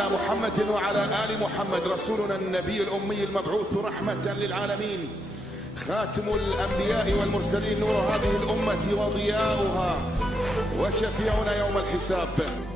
على محمد وعلى آل محمد رسولنا النبي الأمي المبعوث رحمة للعالمين، خاتم الأنبياء والمرسلين، نور هذه الأمة وضياؤها وشفيعنا يوم الحساب.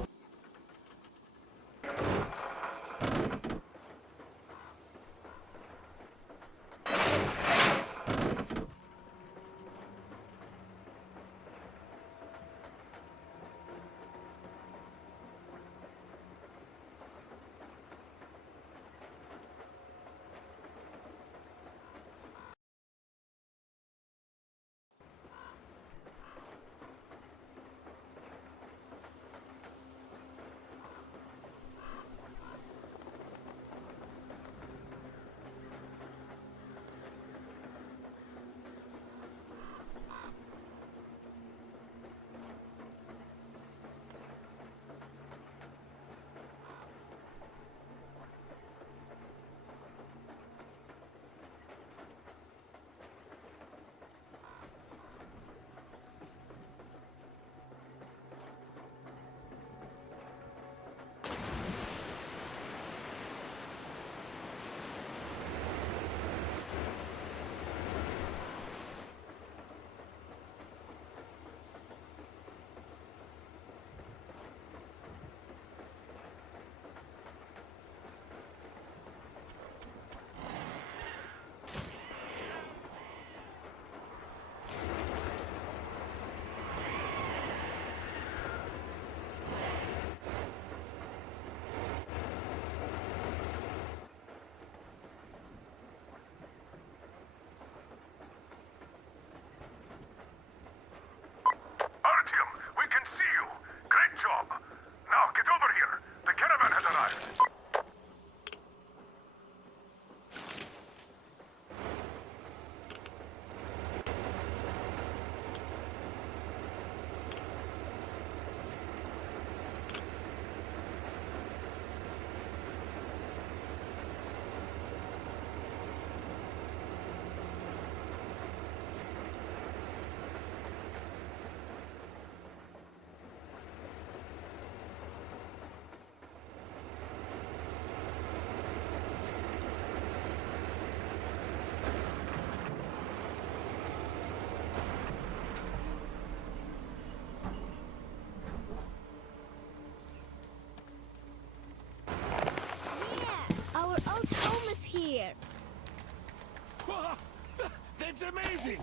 That's amazing!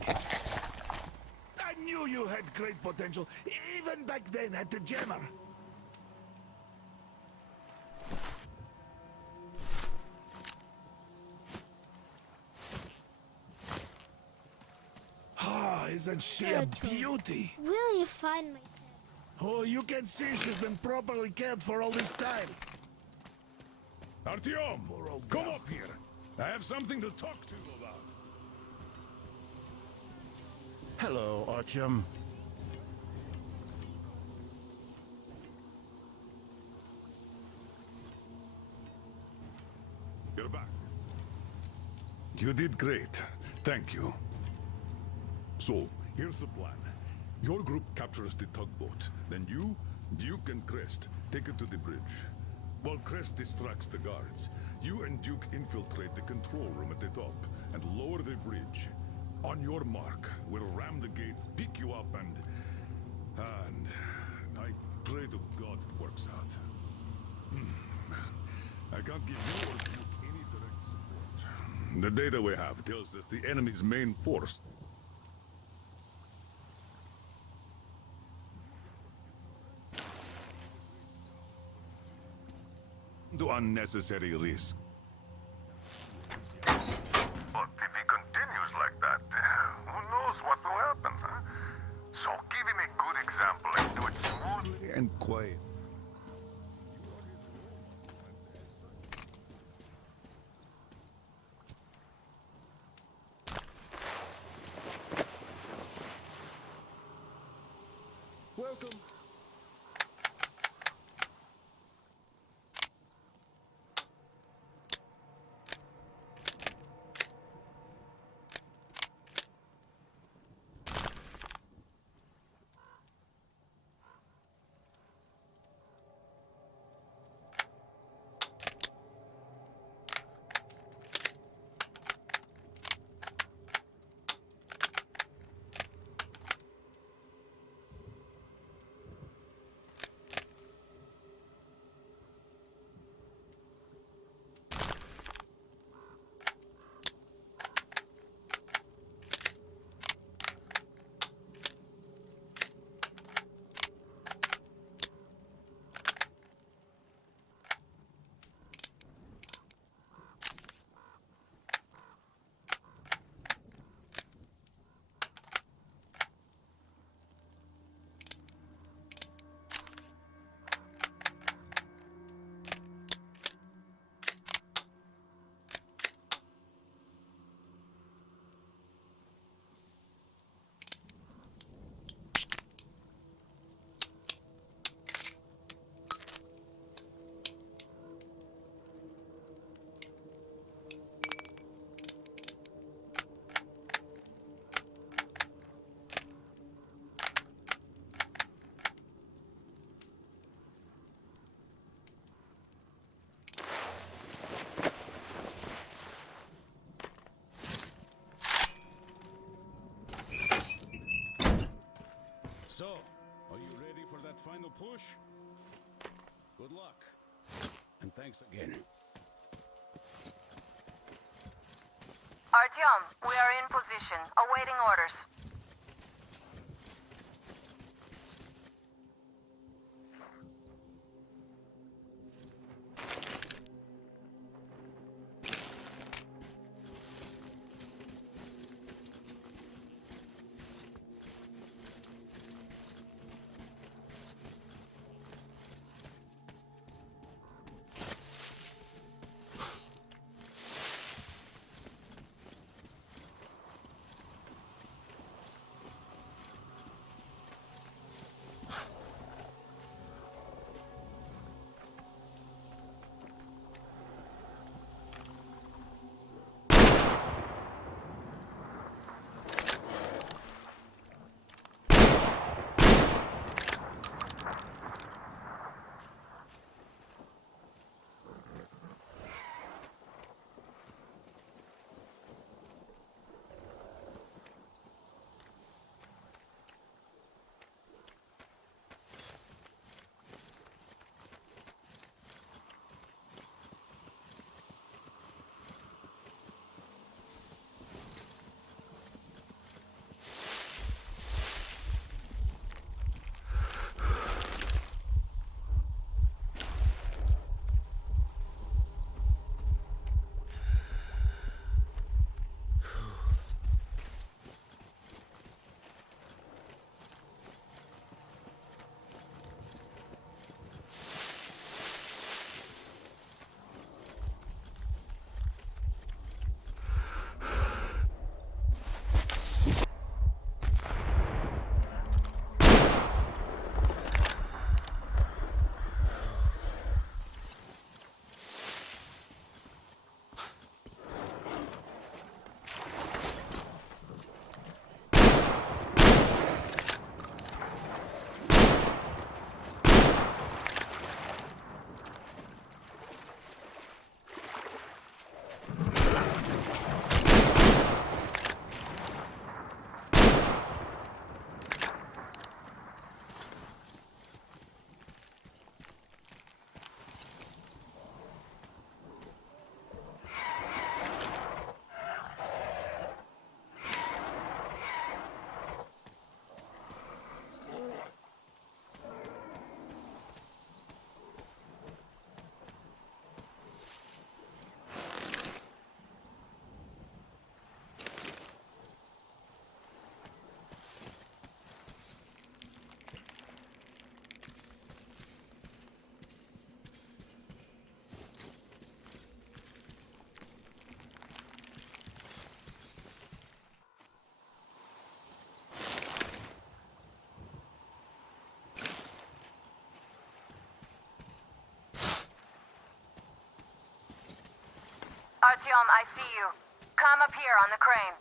I knew you had great potential, even back then at the Jammer. Ah, isn't she a beauty? Will you find my tent? Oh, you can see she's been properly cared for all this time. Artyom, come up here. I have something to talk to you about. Hello, Artyom. You're back. You did great. Thank you. So, here's the plan. Your group captures the tugboat. Then you, Duke and Crest, take it to the bridge. While Crest distracts the guards, you and Duke infiltrate the control room at the top and lower the bridge. On your mark, we'll ram the gate, pick you up, and I pray to God it works out. I can't give you or Duke any direct support. The data we have tells us the enemy's main force to unnecessary risk. But if he continues like that, who knows what will happen, huh? So give him a good example and do it smoothly And quiet. Welcome. So, are you ready for that final push? Good luck. And thanks again. Artyom, we are in position, awaiting orders. Artyom, I see you. Come up here on the crane.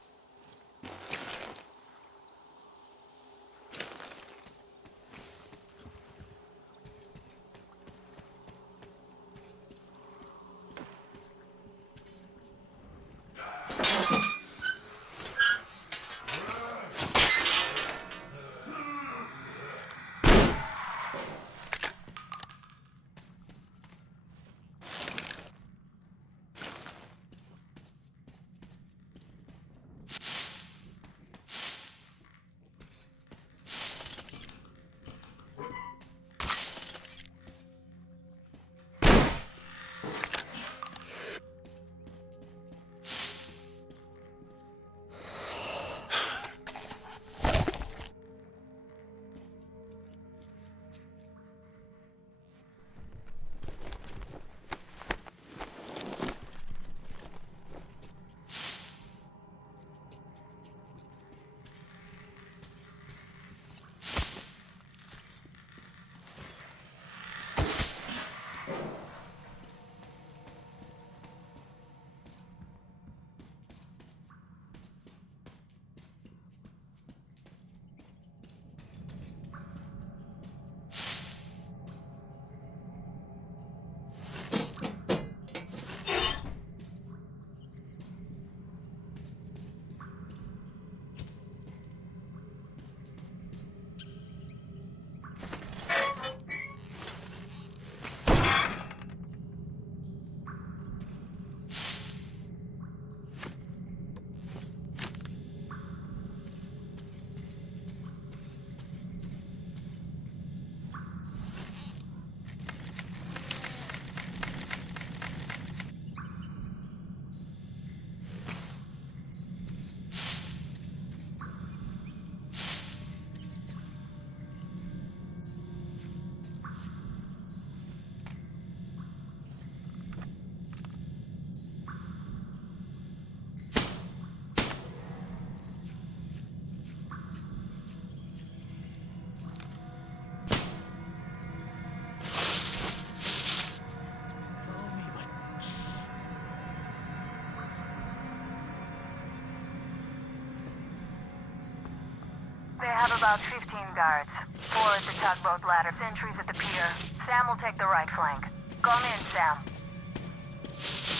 They have about 15 guards. 4 at the tugboat ladder, sentries at the pier. Sam will take the right flank. Come in, Sam.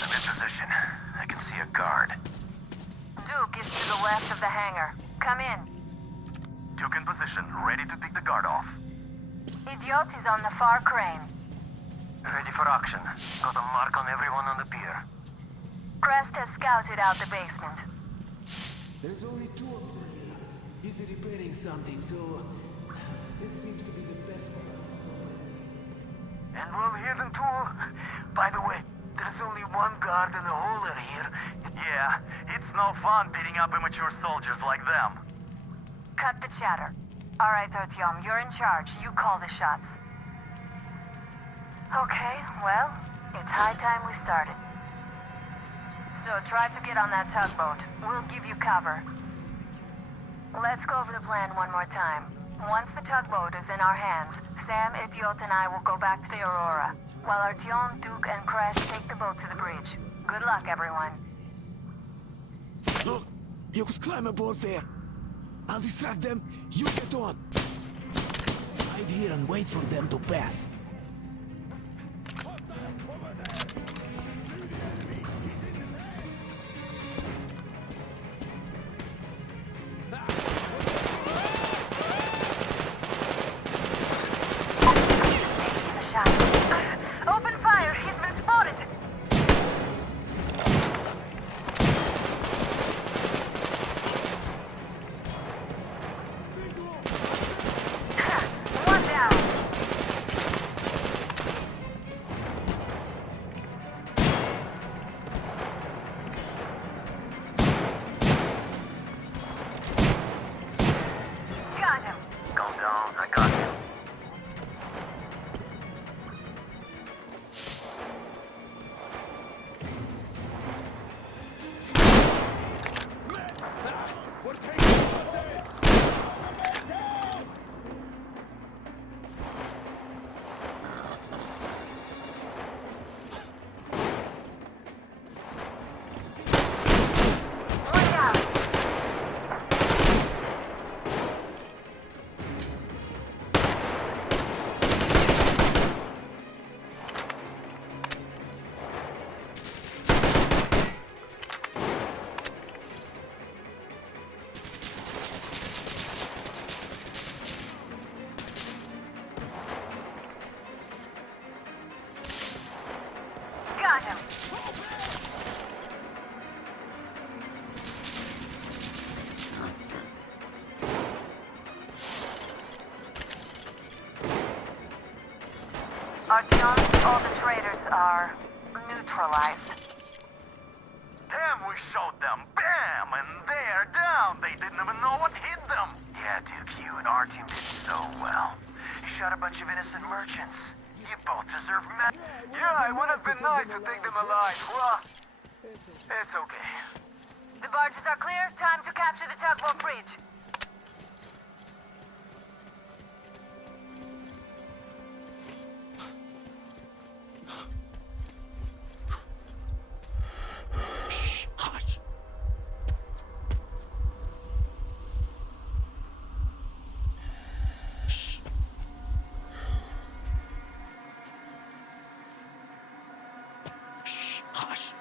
I'm in position. I can see a guard. Duke is to the left of the hangar. Come in. Duke in position, ready to pick the guard off. Idiot is on the far crane. Ready for action. Got a mark on everyone on the pier. Crest has scouted out the basement. There's only 2 of them. He's repairing something, so this seems to be the best part. And we'll hear them too. By the way, there's only 1 guard and a hauler here. Yeah, it's no fun beating up immature soldiers like them. Cut the chatter. All right, Artyom, you're in charge. You call the shots. Okay, well, it's high time we started. So try to get on that tugboat. We'll give you cover. Let's go over the plan one more time. Once the tugboat is in our hands, Sam, Idiot, and I will go back to the Aurora, while Artyom, Duke, and Crest take the boat to the bridge. Good luck, everyone. Look, you could climb aboard there. I'll distract them, you get on. Hide here and wait for them to pass. Open fire! He's been spotted! One down! Got him! Calm down, I got you. One down! Got him! Artyom, all the traitors are neutralized. Damn, we showed them. Bam! And they're down. They didn't even know what hit them. Yeah, Duke, you and our team did so well. You shot a bunch of innocent merchants. You both deserve Yeah, it would have been nice to take them alive. Well, it's okay. The barges are clear. Time to capture the tugboat bridge. Hush. Hush.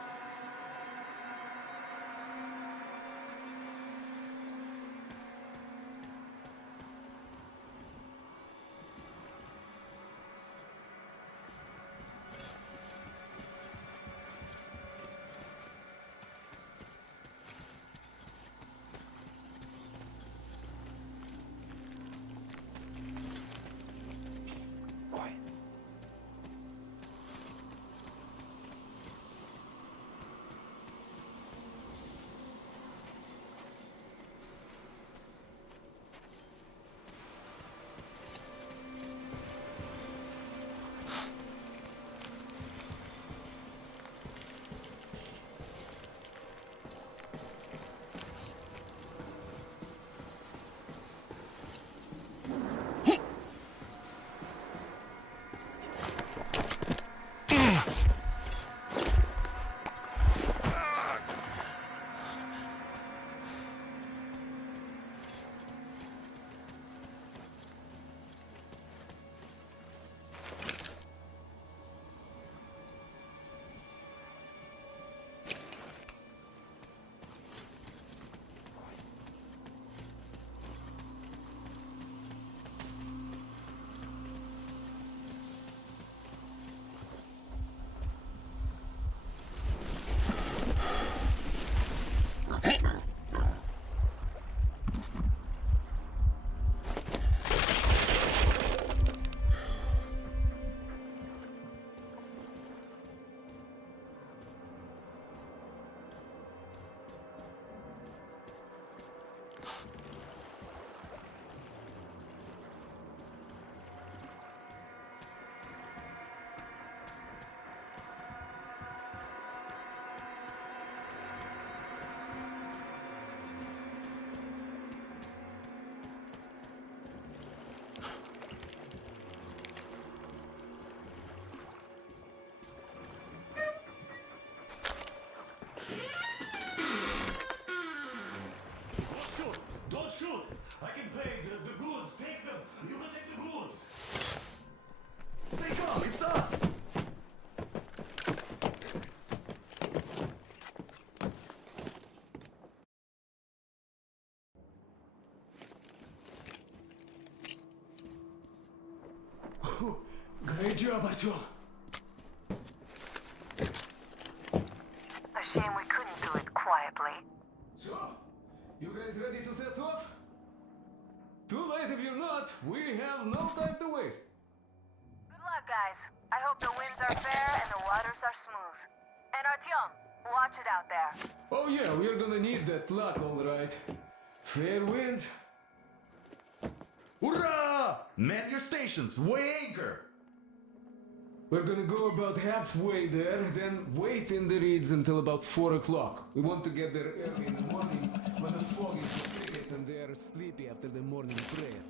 Great job, Artyom. A shame we couldn't do it quietly. So, you guys ready to set off? Too late if you're not. We have no time to waste. Good luck, guys. I hope the winds are fair and the waters are smooth. And Artyom, watch it out there. Oh yeah, we're gonna need that luck, all right. Fair winds. Hurrah! Man your stations, weigh anchor! We're gonna go about halfway there, then wait in the reeds until about 4 o'clock. We want to get there early in the morning when the fog is the biggest and they are sleepy after the morning prayer.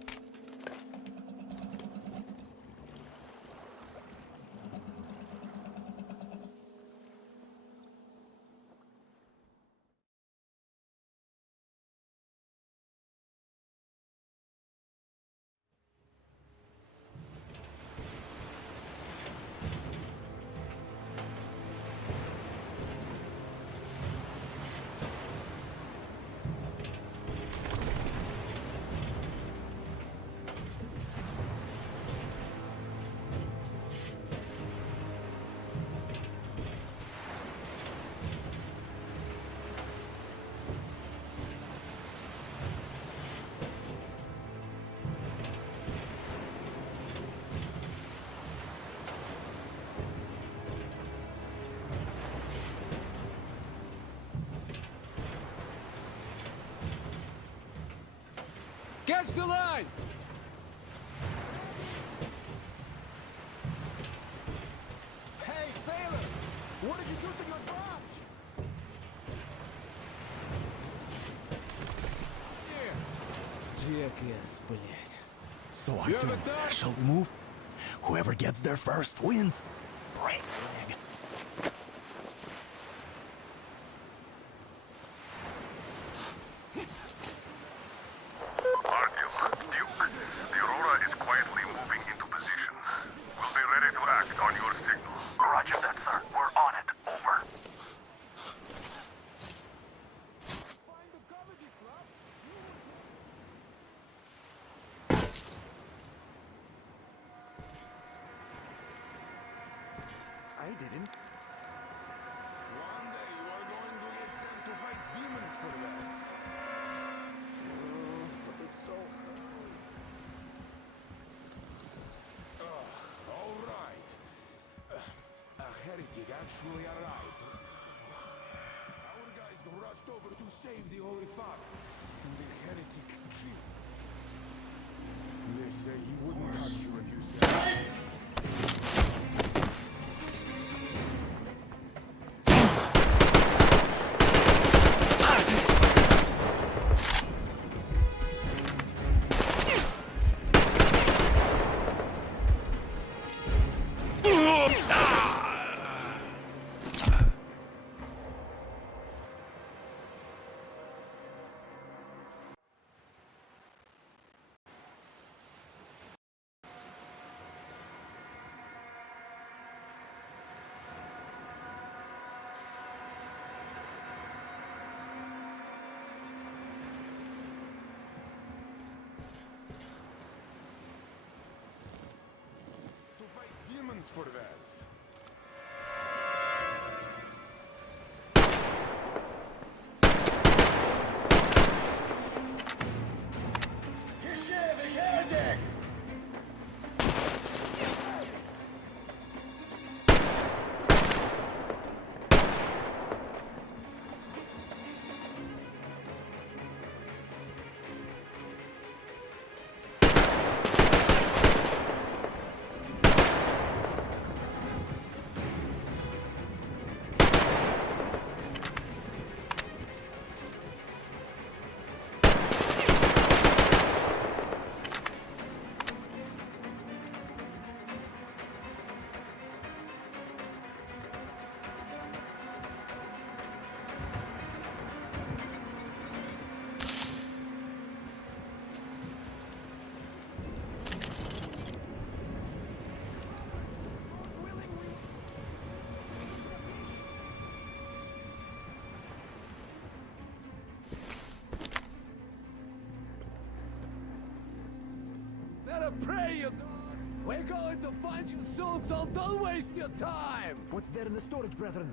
Catch the line! Hey, sailor! What did you do to your barge? Jackass, блядь. So You have Artyom, a dog? shall we move? Whoever gets there first wins. Break leg. Artyom, Duke, the Aurora is quietly moving into position. We'll be ready to act on your signal. Roger that, sir. We're on it. Over. I didn't. One day you are going to get sent to fight demons for that. But it's so early. All right. A heretic actually arrived. Our guys rushed over to save the Holy Father. The heretic Jew. They say he wouldn't touch you if you said. To fight demons for that. Better pray, you dog! We're going to find you soon, so don't waste your time! What's there in the storage, brethren?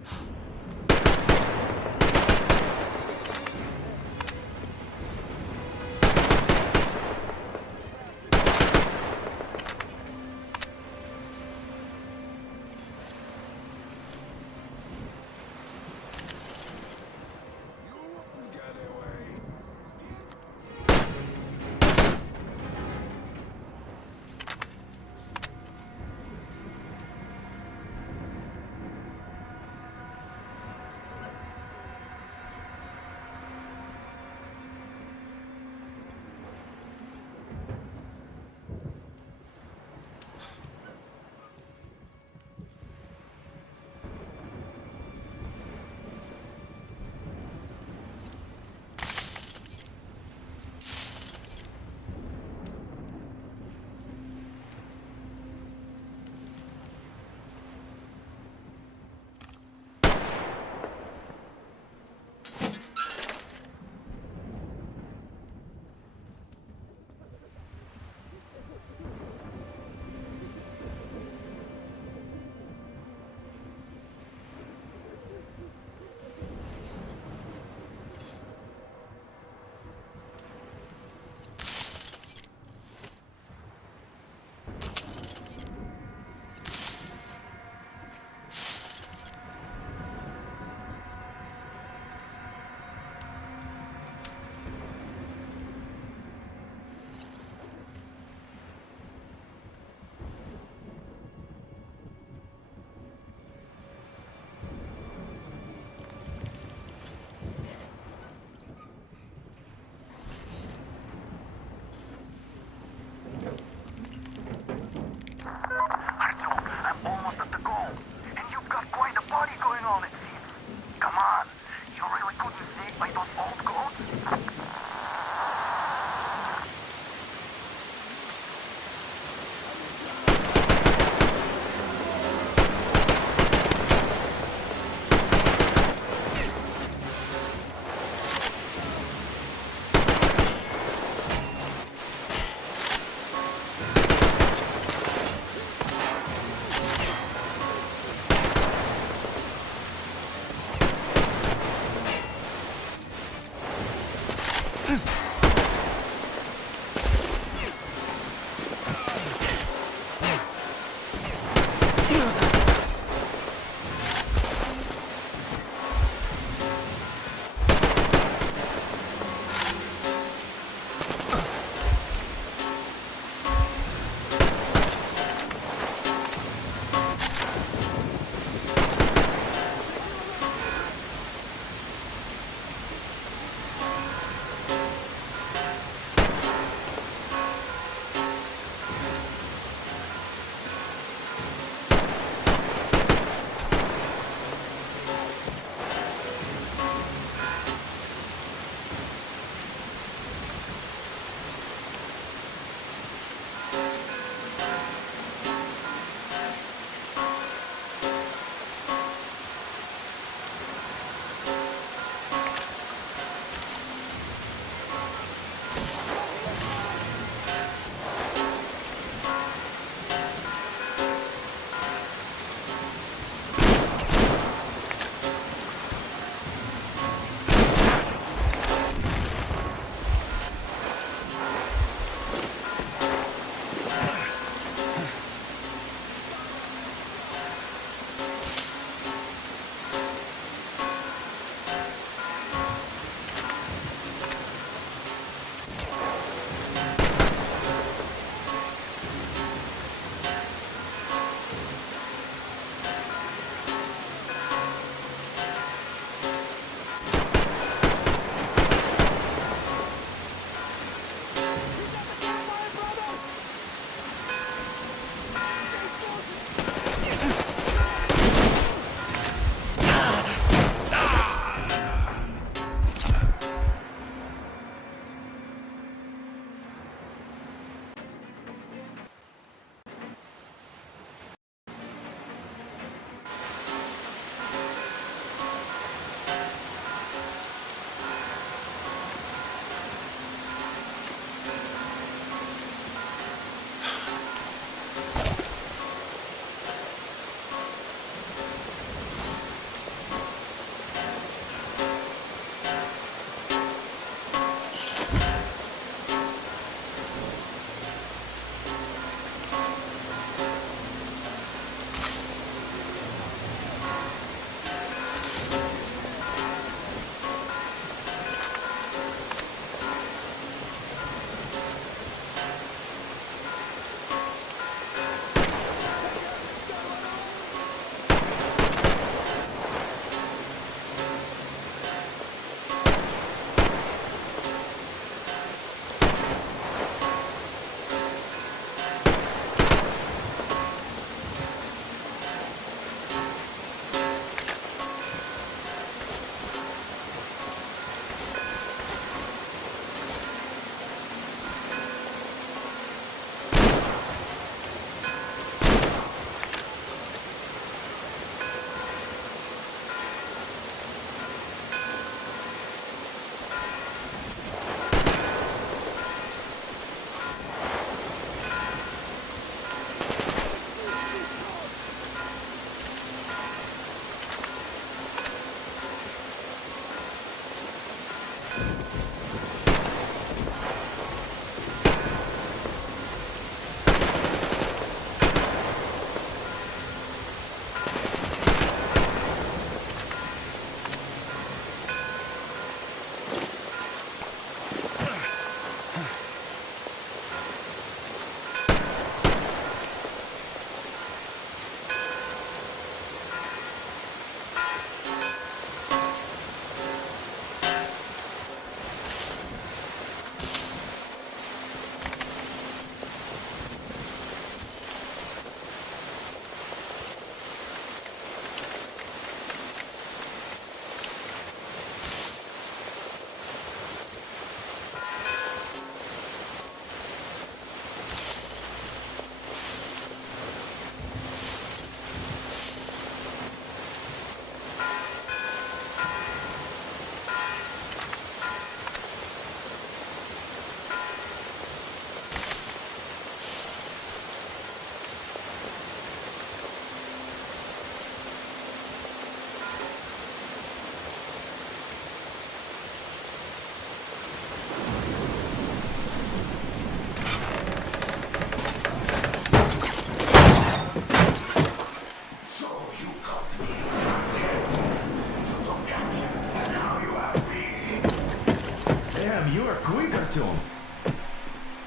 damn, you're quicker, Tom.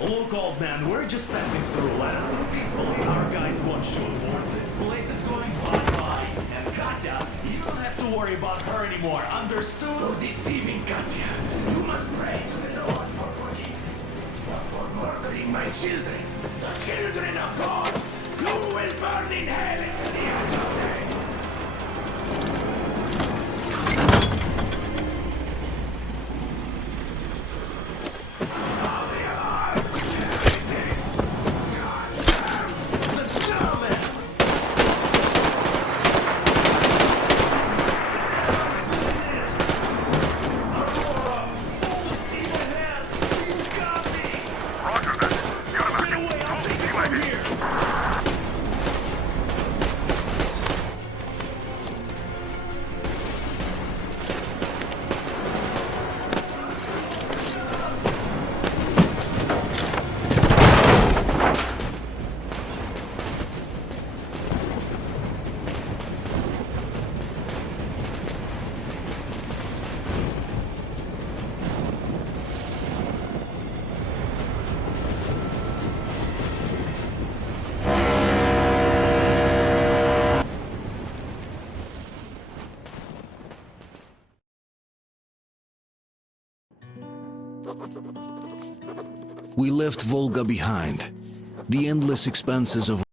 Look, old man, we're just passing through. Let us through peacefully. Our guys won't shoot more. This place is going bye-bye. And Katya, you don't have to worry about her anymore. Understood? For deceiving Katya, you must pray to the Lord for forgiveness. But for murdering my children, the children of God, you will burn in hell in the end of days. Roger that. You're not. Get away, I'll take it from here. We left Volga behind. The endless expanses of